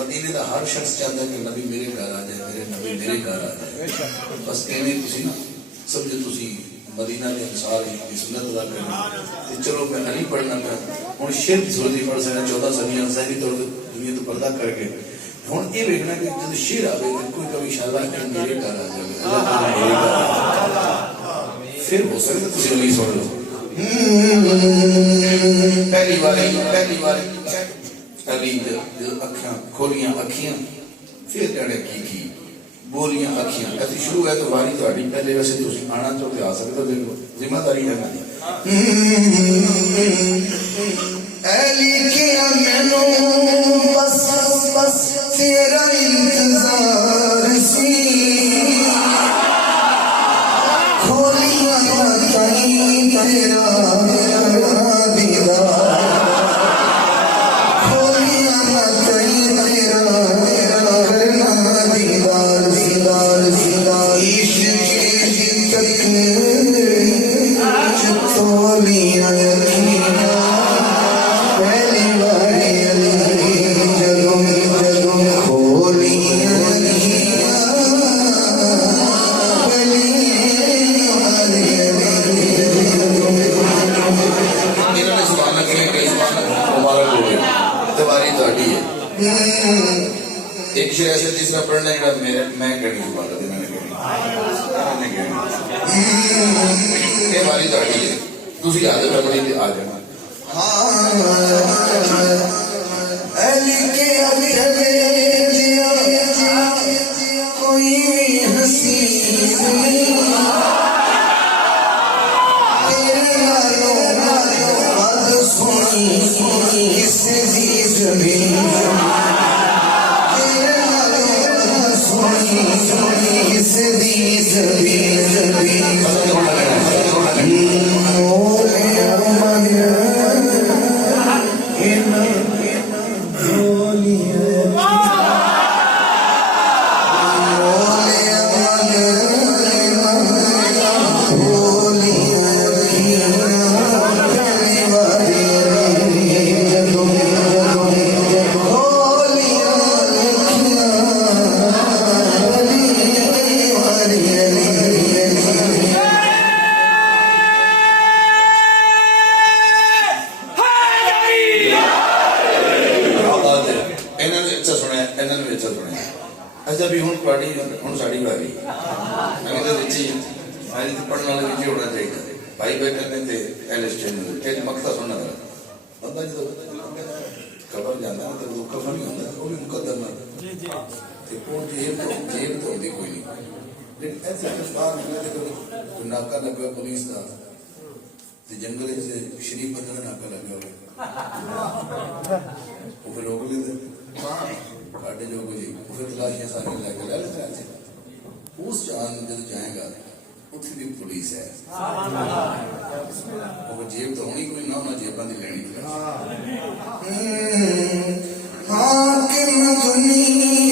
मदीने का हर शख्स चाहता है कि नबी मेरे घर आ जाए, मेरे नबी मेरे घर आ जाए। बस कहने तुसी ना समझे तुसी मदीना के अंसार की सुन्नत अदा करनी। चलो मैं नहीं पढ़ना मैं हूँ शेर की सूरत ही पढ़ सकना 14 सदियां ज़ाहिरी तौर पर दुनिया तो पर्दा करके हूँ ये देखना कि जब शेर आवे कोई कभी इंशाअल्लाह कि मेरे घर आ जाए, फिर हो सकता तुसी नहीं सुन लो। पहली बार अली अखियां खोलियां अखियां फिर कहने की बोलियां अखियां ऐसी शुरू है तो वारी थोड़ी पहले वैसे तुसी आना तो आ सकते देखो जिम्मेदारी है मेरी अली के मैनू बस बस तेरा इंतजार सी खोलियां कहीं तेरा एक शेर ऐसा जिसका पढ़ना है मेरे मैं करनी शुरू कर ये वाली दाढ़ी है दूसरी आदत अपनी आ जाना अली के कोई हंसी ਲੇਕਿਨ ਐਸੇ ਕੁਝ ਬਾਹਰ ਨਿਕਲੇ ਤੇ ਕੋਈ ਨਾਕਾ ਲੱਗਾ ਪੁਲਿਸ ਦਾ ਤੇ ਜੰਗਲ ਵਿੱਚ ਸ਼ਰੀਫ ਬੰਦੇ ਦਾ ਨਾਕਾ ਲੱਗਾ ਹੋਵੇ ਉਹ ਫਿਰ ਰੋਕ ਲੈਂਦੇ ਸਾਡੇ ਜੋ ਕੋਈ ਉਹ ਫਿਰ ਤਲਾਸ਼ੀਆਂ ਸਾਰੀਆਂ ਲੈ ਕੇ ਲੈ ਲੈਂਦੇ ਉਸ ਜਾਨ ਜਦੋਂ ਜਾਏਗਾ ਉੱਥੇ ਵੀ ਪੁਲਿਸ ਹੈ ਉਹ ਜੇਬ ਤੋਂ ਹੋਣੀ ਕੋਈ ਨਾ ਜੇਬਾਂ ਦੀ ਲੈਣੀ हाकिम दुनिया